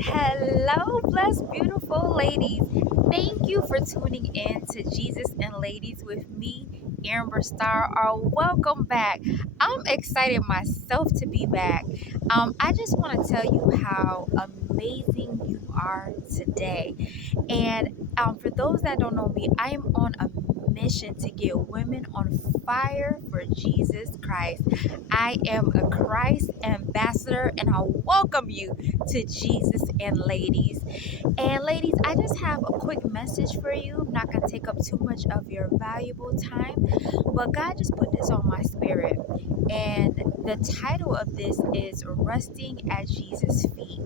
Hello, blessed, beautiful ladies. Thank you for tuning in to Jesus and Ladies with me, Amber Star. Or welcome back. I'm excited myself to be back. I just want to tell you how amazing you are today. And for those that don't know me, I am on a mission to get women on fire for Jesus Christ. I am a Christ ambassador, and I welcome you to Jesus and Ladies. And ladies, I just have a quick message for you. I'm not going to take up too much of your valuable time, but God just put this on my spirit. And the title of this is Resting at Jesus' Feet.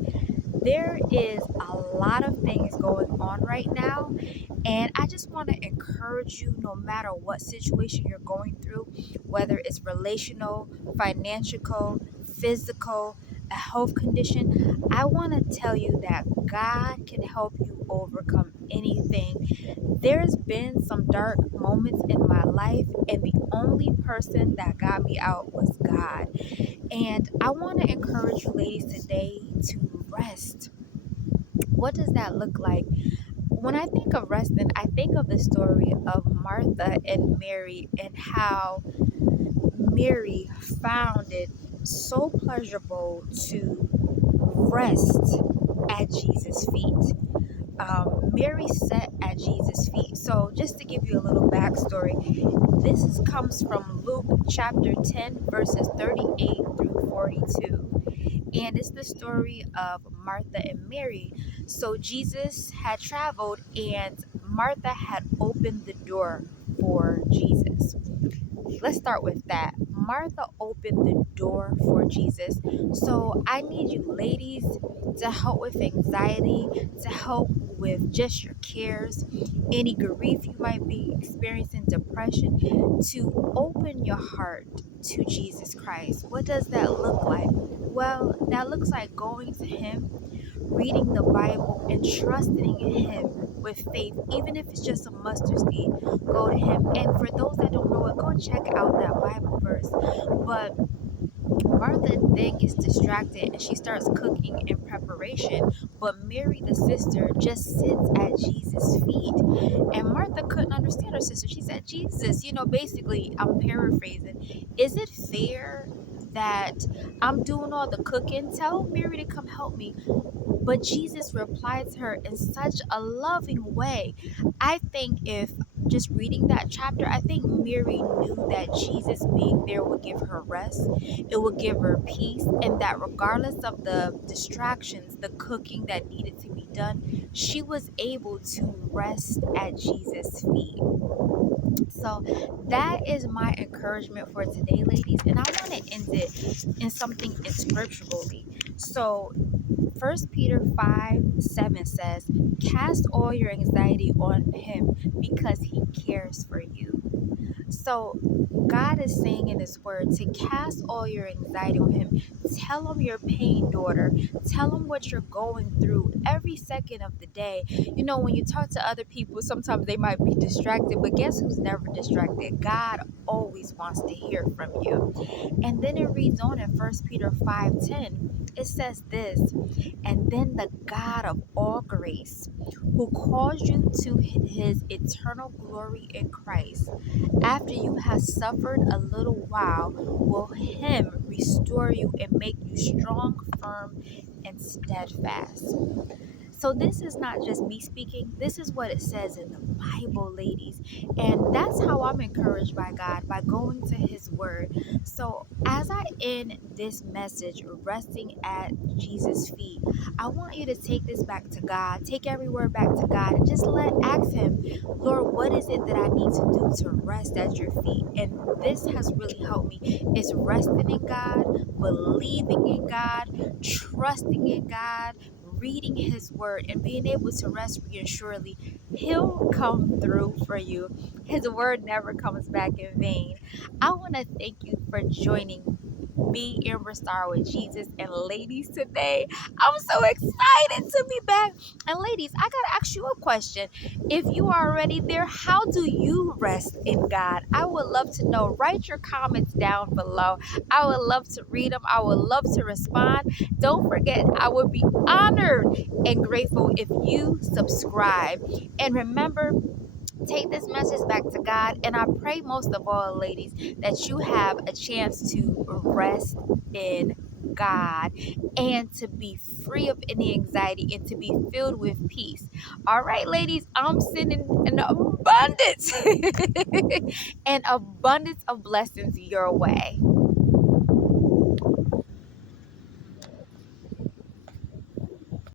There is a lot of things going on right now, and I just want to encourage you no matter what situation you're going through, whether it's relational, financial, physical, a health condition. I want to tell you that God can help you overcome anything. There's been some dark moments in my life, and the only person that got me out was God. And I want to encourage you, ladies, today to rest. What does that look like? When I think of resting, I think of the story of Martha and Mary and how Mary found it so pleasurable to rest at Jesus' feet. Mary sat at Jesus' feet. So, just to give you a little backstory, comes from Luke chapter 10, verses 38 through 42. And it's the story of Martha and Mary. So Jesus had traveled, and Martha had opened the door for Jesus. Let's start with that. Martha opened the door for Jesus. So I need you, ladies, to help with anxiety, to help with just your cares, any grief you might be experiencing, depression, to open your heart to Jesus Christ. What does that look like? Well, that looks like going to Him, reading the Bible, and trusting in Him with faith, even if it's just a mustard seed. Go to Him. And for those that don't know it, go check out that Bible verse. But Martha then gets distracted and she starts cooking in preparation. But Mary, the sister, just sits at Jesus' feet. And Martha couldn't understand her sister. She said, Jesus, basically, I'm paraphrasing, is it fair that I'm doing all the cooking? Tell Mary to come help me. But Jesus replied to her in such a loving way. I think if just reading that chapter, I think Mary knew that Jesus being there would give her rest, it would give her peace, and that regardless of the distractions, the cooking that needed to be done, she was able to rest at Jesus' feet. So that is my encouragement for today, ladies. And I want to end it in something in scripturally. So First Peter 5:7 says, cast all your anxiety on him because he cares for you. So God is saying in His Word to cast all your anxiety on Him. Tell Him your pain, daughter. Tell Him what you're going through every second of the day. When you talk to other people, sometimes they might be distracted, but guess who's never distracted? God always wants to hear from you. And then it reads on in First Peter 5:10. It says this, and then the God of all grace, who calls you to His eternal glory in Christ, after you have suffered a little while, will Him restore you and make you strong, firm, and steadfast. So this is not just me speaking. This is what it says in the Bible, ladies. And that's how I'm encouraged by God, by going to His Word. So as I end this message, resting at Jesus' feet, I want you to take this back to God. Take every word back to God and just ask Him, Lord, what is it that I need to do to rest at your feet? And this has really helped me. It's resting in God, believing in God, trusting in God, reading His Word, and being able to rest reassuredly. He'll come through for you. His Word never comes back in vain. I want to thank you for joining me, Amber Star, with Jesus and ladies today. I'm so excited to be back. And ladies, I gotta ask you a question. If you are already there, how do you rest in God? I would love to know. Write your comments down below. I would love to read them. I would love to respond. Don't forget, I would be honored and grateful if you subscribe. And remember, take this message back to God. And I pray most of all, ladies, that you have a chance to rest in God and to be free of any anxiety and to be filled with peace. All right, ladies, I'm sending an abundance, an abundance of blessings your way.